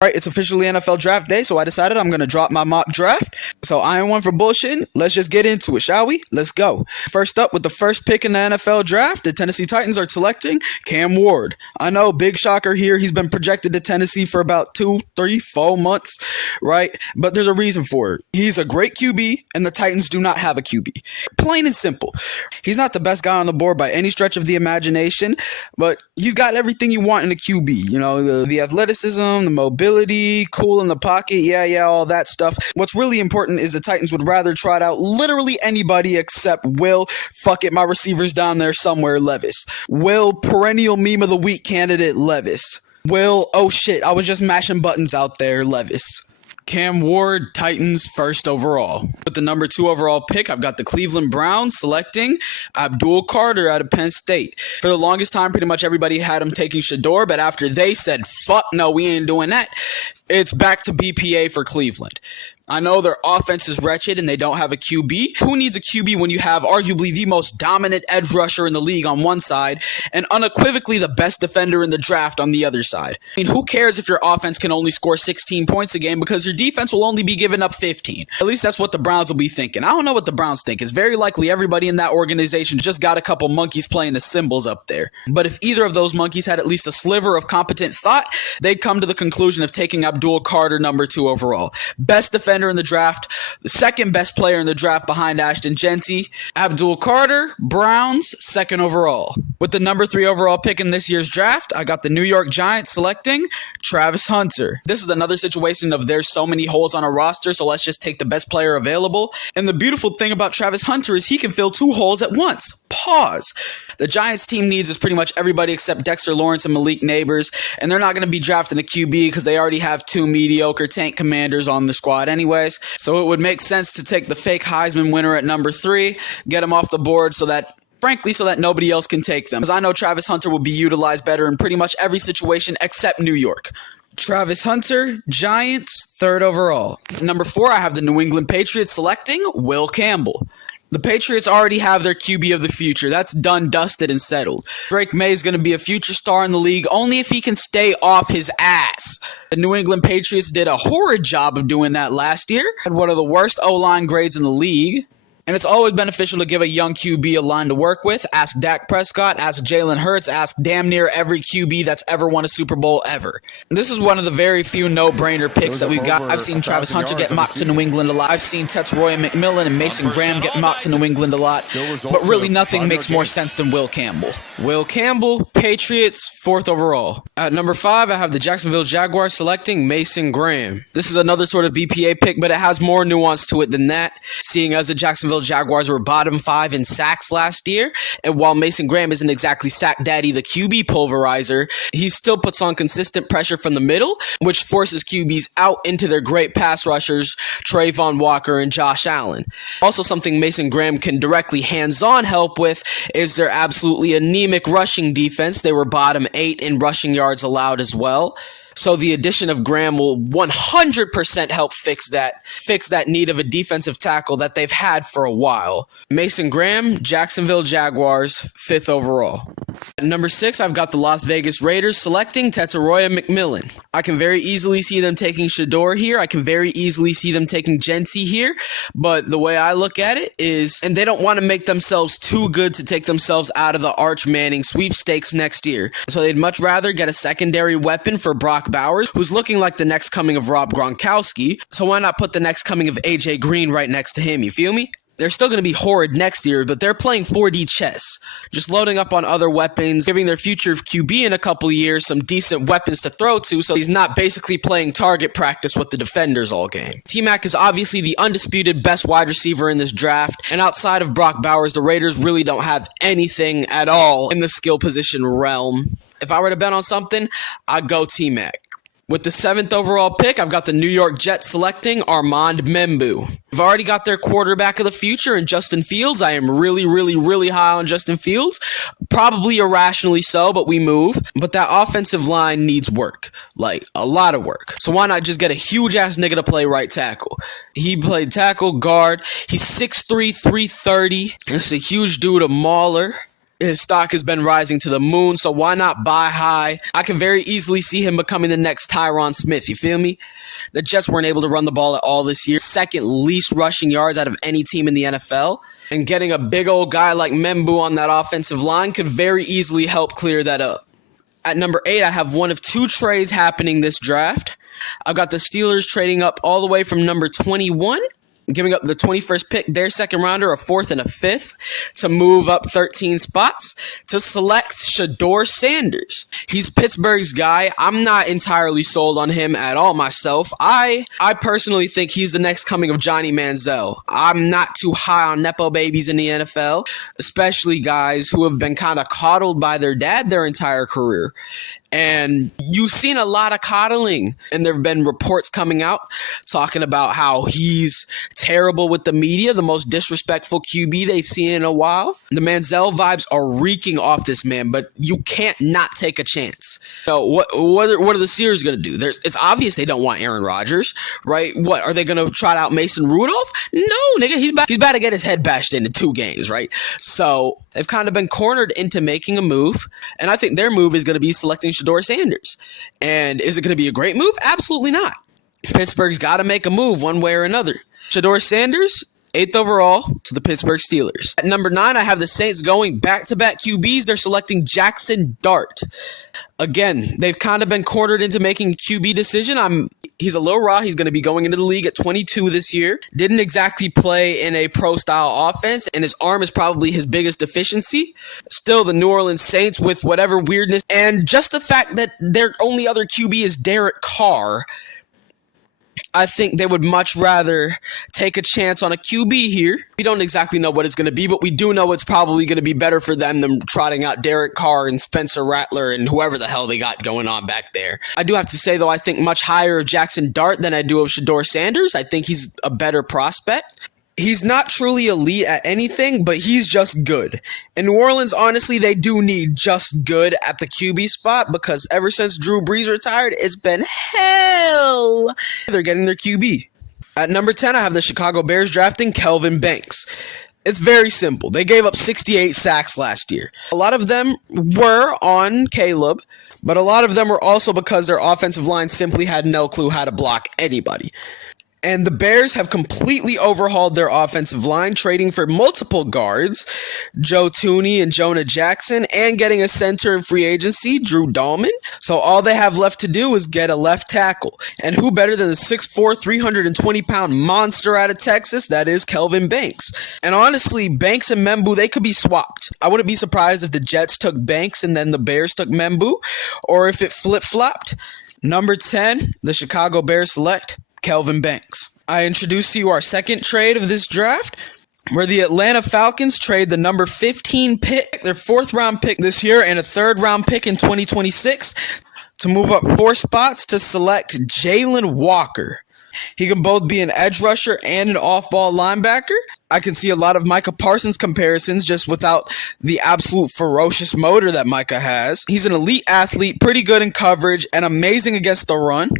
All right, it's officially NFL draft day, so I decided I'm going to drop my mock draft. So I ain't one for bullshitting. Let's just get into it, shall we? Let's go. First up, with the first pick in the NFL draft, the Tennessee Titans are selecting Cam Ward. I know, big shocker here. He's been projected to Tennessee for about 2, 3, 4 months, right? But there's a reason for it. He's a great QB, and the Titans do not have a QB. Plain and simple. He's not the best guy on the board by any stretch of the imagination, but he's got everything you want in a QB. You know, the athleticism, the mobility, cool in the pocket, yeah, all that stuff. What's really important is the Titans would rather trot out literally anybody except Will, fuck it, my receiver's down there somewhere, Levis. Will, perennial meme of the week candidate, Levis. Will, oh shit, I was just mashing buttons out there, Levis. Cam Ward, Titans, first overall. With the number 2 overall pick, I've got the Cleveland Browns selecting Abdul Carter out of Penn State. For the longest time, pretty much everybody had him taking Shador, but after they said, fuck no, we ain't doing that, it's back to BPA for Cleveland. I know their offense is wretched and they don't have a QB. Who needs a QB when you have arguably the most dominant edge rusher in the league on one side and unequivocally the best defender in the draft on the other side? I mean, who cares if your offense can only score 16 points a game because your defense will only be giving up 15? At least that's what the Browns will be thinking. I don't know what the Browns think. It's very likely everybody in that organization just got a couple monkeys playing the cymbals up there. But if either of those monkeys had at least a sliver of competent thought, they'd come to the conclusion of taking Abdul Carter number 2 overall. Best defender in the draft, the second best player in the draft behind Ashton Jeanty. Abdul Carter, Browns, 2nd overall. With the number 3 overall pick in this year's draft, I got the New York Giants selecting Travis Hunter. This is another situation of there's so many holes on a roster, so let's just take the best player available. And the beautiful thing about Travis Hunter is he can fill 2 holes at once. Pause. The Giants team needs is pretty much everybody except Dexter Lawrence and Malik Neighbors, and they're not going to be drafting a QB because they already have 2 mediocre tank commanders on the squad anyways. So it would make sense to take the fake Heisman winner at number 3, get him off the board so that nobody else can take them. Because I know Travis Hunter will be utilized better in pretty much every situation except New York. Travis Hunter, Giants, 3rd overall. Number 4, I have the New England Patriots selecting Will Campbell. The Patriots already have their QB of the future. That's done, dusted, and settled. Drake May is going to be a future star in the league only if he can stay off his ass. The New England Patriots did a horrid job of doing that last year. Had one of the worst O-line grades in the league. And it's always beneficial to give a young QB a line to work with. Ask Dak Prescott, ask Jalen Hurts, ask damn near every QB that's ever won a Super Bowl ever. And this is one of the very few no-brainer picks that we've got. I've seen Travis Hunter get mocked to New England a lot. I've seen Tetsuroya McMillan and Mason Graham get mocked to New England a lot. But really nothing makes more sense than Will Campbell. Will Campbell, Patriots, 4th overall. At number 5, I have the Jacksonville Jaguars selecting Mason Graham. This is another sort of BPA pick, but it has more nuance to it than that, seeing as the Jacksonville Jaguars were bottom 5 in sacks last year, and while Mason Graham isn't exactly sack daddy the QB pulverizer, he still puts on consistent pressure from the middle, which forces QBs out into their great pass rushers, Trayvon Walker and Josh Allen. Also, something Mason Graham can directly hands-on help with is their absolutely anemic rushing defense. They were bottom 8 in rushing yards allowed as well. So the addition of Graham will 100% help fix that need of a defensive tackle that they've had for a while. Mason Graham, Jacksonville Jaguars, 5th overall. At number 6, I've got the Las Vegas Raiders selecting Tetsuroya McMillan. I can very easily see them taking Shador here. I can very easily see them taking Jeanty here. But the way I look at it is, and they don't want to make themselves too good to take themselves out of the Arch Manning sweepstakes next year. So they'd much rather get a secondary weapon for Brock Bowers, who's looking like the next coming of Rob Gronkowski. So why not put the next coming of AJ Green right next to him, you feel me? They're still going to be horrid next year, but they're playing 4D chess. Just loading up on other weapons, giving their future QB in a couple of years some decent weapons to throw to, so he's not basically playing target practice with the defenders all game. T-Mac is obviously the undisputed best wide receiver in this draft, and outside of Brock Bowers, the Raiders really don't have anything at all in the skill position realm. If I were to bet on something, I'd go T-Mac. With the 7th overall pick, I've got the New York Jets selecting Armand Membu. We've already got their quarterback of the future in Justin Fields. I am really high on Justin Fields. Probably irrationally so, but we move. But that offensive line needs work. Like, a lot of work. So why not just get a huge-ass nigga to play right tackle? He played tackle, guard. He's 6'3", 330. It's a huge dude, a mauler. His stock has been rising to the moon, so why not buy high? I can very easily see him becoming the next Tyron Smith, you feel me? The Jets weren't able to run the ball at all this year. Second least rushing yards out of any team in the NFL. And getting a big old guy like Membu on that offensive line could very easily help clear that up. At number 8, I have one of two trades happening this draft. I've got the Steelers trading up all the way from number 21, giving up the 21st pick, their second rounder, a 4th and a 5th, to move up 13 spots to select Shedeur Sanders. He's Pittsburgh's guy. I'm not entirely sold on him at all myself. I personally think he's the next coming of Johnny Manziel. I'm not too high on Nepo babies in the NFL, especially guys who have been kind of coddled by their dad their entire career. And you've seen a lot of coddling, and there have been reports coming out talking about how he's terrible with the media, the most disrespectful QB they've seen in a while. The Manziel vibes are reeking off this man, but you can't not take a chance. So what are the Steelers going to do? It's obvious they don't want Aaron Rodgers, right? What, are they going to trot out Mason Rudolph? No, nigga, he's about to get his head bashed in 2 games, right? So they've kind of been cornered into making a move, and I think their move is going to be selecting Shedeur Sanders. And is it going to be a great move? Absolutely not. Pittsburgh's got to make a move one way or another. Shedeur Sanders, 8th overall to the Pittsburgh Steelers. At number 9, I have the Saints going back-to-back QBs. They're selecting Jackson Dart. Again, they've kind of been cornered into making a QB decision. He's a little raw. He's going to be going into the league at 22 this year. Didn't exactly play in a pro-style offense, and his arm is probably his biggest deficiency. Still, the New Orleans Saints, with whatever weirdness, and just the fact that their only other QB is Derek Carr, I think they would much rather take a chance on a QB here. We don't exactly know what it's going to be, but we do know it's probably going to be better for them than trotting out Derek Carr and Spencer Rattler and whoever the hell they got going on back there. I do have to say, though, I think much higher of Jackson Dart than I do of Shedeur Sanders. I think he's a better prospect. He's not truly elite at anything, but he's just good. In New Orleans, honestly, they do need just good at the QB spot because ever since Drew Brees retired, it's been hell. They're getting their QB. At number 10, I have the Chicago Bears drafting Kelvin Banks. It's very simple. They gave up 68 sacks last year. A lot of them were on Caleb, but a lot of them were also because their offensive line simply had no clue how to block anybody. And the Bears have completely overhauled their offensive line, trading for multiple guards, Joe Thuney and Jonah Jackson, and getting a center in free agency, Drew Dahlman. So all they have left to do is get a left tackle. And who better than the 6'4", 320-pound monster out of Texas? That is Kelvin Banks. And honestly, Banks and Membu, they could be swapped. I wouldn't be surprised if the Jets took Banks and then the Bears took Membu, or if it flip-flopped. Number 10, the Chicago Bears select Kelvin Banks. I introduced to you our second trade of this draft, where the Atlanta Falcons trade the number 15 pick, their 4th round pick this year, and a 3rd round pick in 2026 to move up 4 spots to select Jalen Walker. He can both be an edge rusher and an off-ball linebacker. I can see a lot of Micah Parsons comparisons just without the absolute ferocious motor that Micah has. He's an elite athlete, pretty good in coverage, and amazing against the run.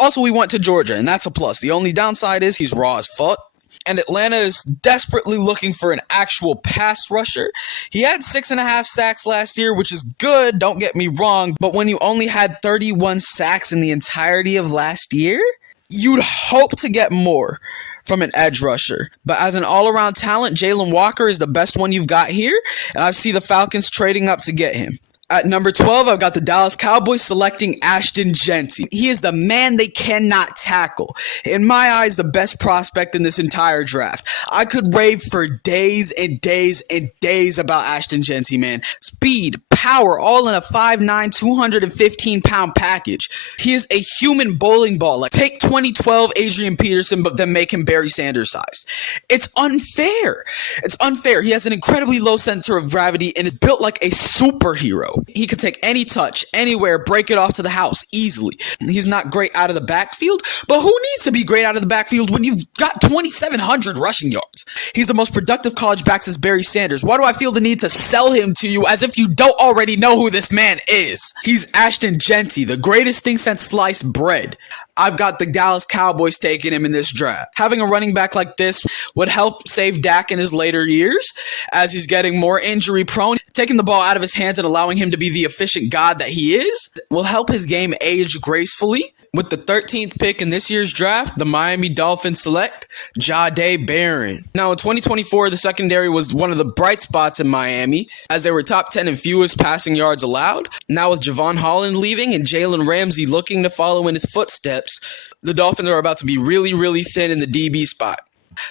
Also, we went to Georgia, and that's a plus. The only downside is he's raw as fuck. And Atlanta is desperately looking for an actual pass rusher. He had 6.5 sacks last year, which is good, don't get me wrong. But when you only had 31 sacks in the entirety of last year, you'd hope to get more from an edge rusher. But as an all-around talent, Jalen Walker is the best one you've got here, and I see the Falcons trading up to get him. At number 12, I've got the Dallas Cowboys selecting Ashton Jeanty. He is the man they cannot tackle. In my eyes, the best prospect in this entire draft. I could rave for days and days and days about Ashton Jeanty, man. Speed, power, all in a 5'9", 215-pound package. He is a human bowling ball. Like, take 2012 Adrian Peterson, but then make him Barry Sanders size. It's unfair. It's unfair. He has an incredibly low center of gravity and is built like a superhero. He could take any touch, anywhere, break it off to the house easily. He's not great out of the backfield, but who needs to be great out of the backfield when you've got 2,700 rushing yards? He's the most productive college back since Barry Sanders. Why do I feel the need to sell him to you as if you don't already know who this man is? He's Ashton Jeanty, the greatest thing since sliced bread. I've got the Dallas Cowboys taking him in this draft. Having a running back like this would help save Dak in his later years as he's getting more injury prone. taking the ball out of his hands and allowing him to be the efficient god that he is will help his game age gracefully. With the 13th pick in this year's draft, the Miami Dolphins select Jahdae Barron. Now, in 2024, the secondary was one of the bright spots in Miami, as they were top 10 in fewest passing yards allowed. Now, with Javon Holland leaving and Jalen Ramsey looking to follow in his footsteps, the Dolphins are about to be really, really thin in the DB spot.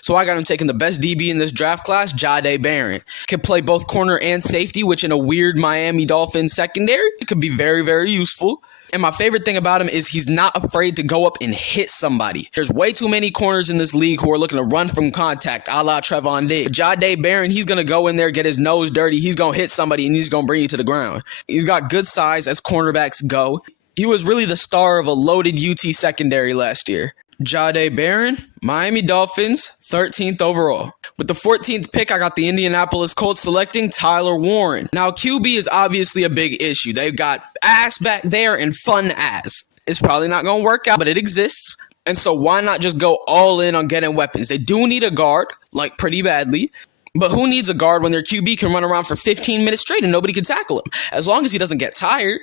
So I got him taking the best DB in this draft class, Jahdae Barron. Can play both corner and safety, which in a weird Miami Dolphins secondary, it could be very, very useful. And my favorite thing about him is he's not afraid to go up and hit somebody. There's way too many corners in this league who are looking to run from contact, a la Trevon Diggs. Jahdae Barron, he's going to go in there, get his nose dirty. He's going to hit somebody, and he's going to bring you to the ground. He's got good size as cornerbacks go. He was really the star of a loaded UT secondary last year. Jahdae Barron, Miami Dolphins, 13th overall. With the 14th pick, I got the Indianapolis Colts selecting Tyler Warren. Now, QB is obviously a big issue. They've got ass back there and fun ass. It's probably not going to work out, but it exists. And so why not just go all in on getting weapons? They do need a guard, like pretty badly. But who needs a guard when their QB can run around for 15 minutes straight and nobody can tackle him? As long as he doesn't get tired.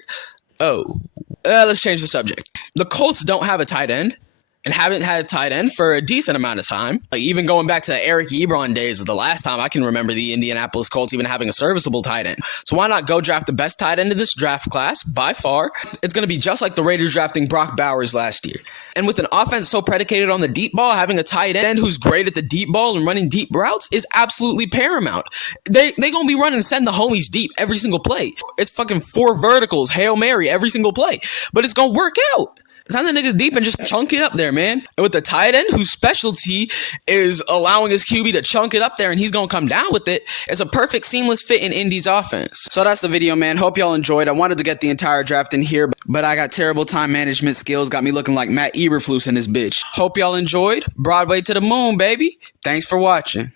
Let's change the subject. The Colts don't have a tight end. And haven't had a tight end for a decent amount of time. Like even going back to the Eric Ebron days of the last time I can remember the Indianapolis Colts even having a serviceable tight end. So why not go draft the best tight end in this draft class by far? It's going to be just like the Raiders drafting Brock Bowers last year. And with an offense so predicated on the deep ball, having a tight end who's great at the deep ball and running deep routes is absolutely paramount. They going to be running send the homies deep every single play. It's fucking 4 verticals, Hail Mary every single play. But it's going to work out. Send the niggas deep and just chunk it up there, man. And with the tight end whose specialty is allowing his QB to chunk it up there and he's going to come down with it, it's a perfect seamless fit in Indy's offense. So that's the video, man. Hope y'all enjoyed. I wanted to get the entire draft in here, but I got terrible time management skills. Got me looking like Matt Eberflus in this bitch. Hope y'all enjoyed. Broadway to the moon, baby. Thanks for watching.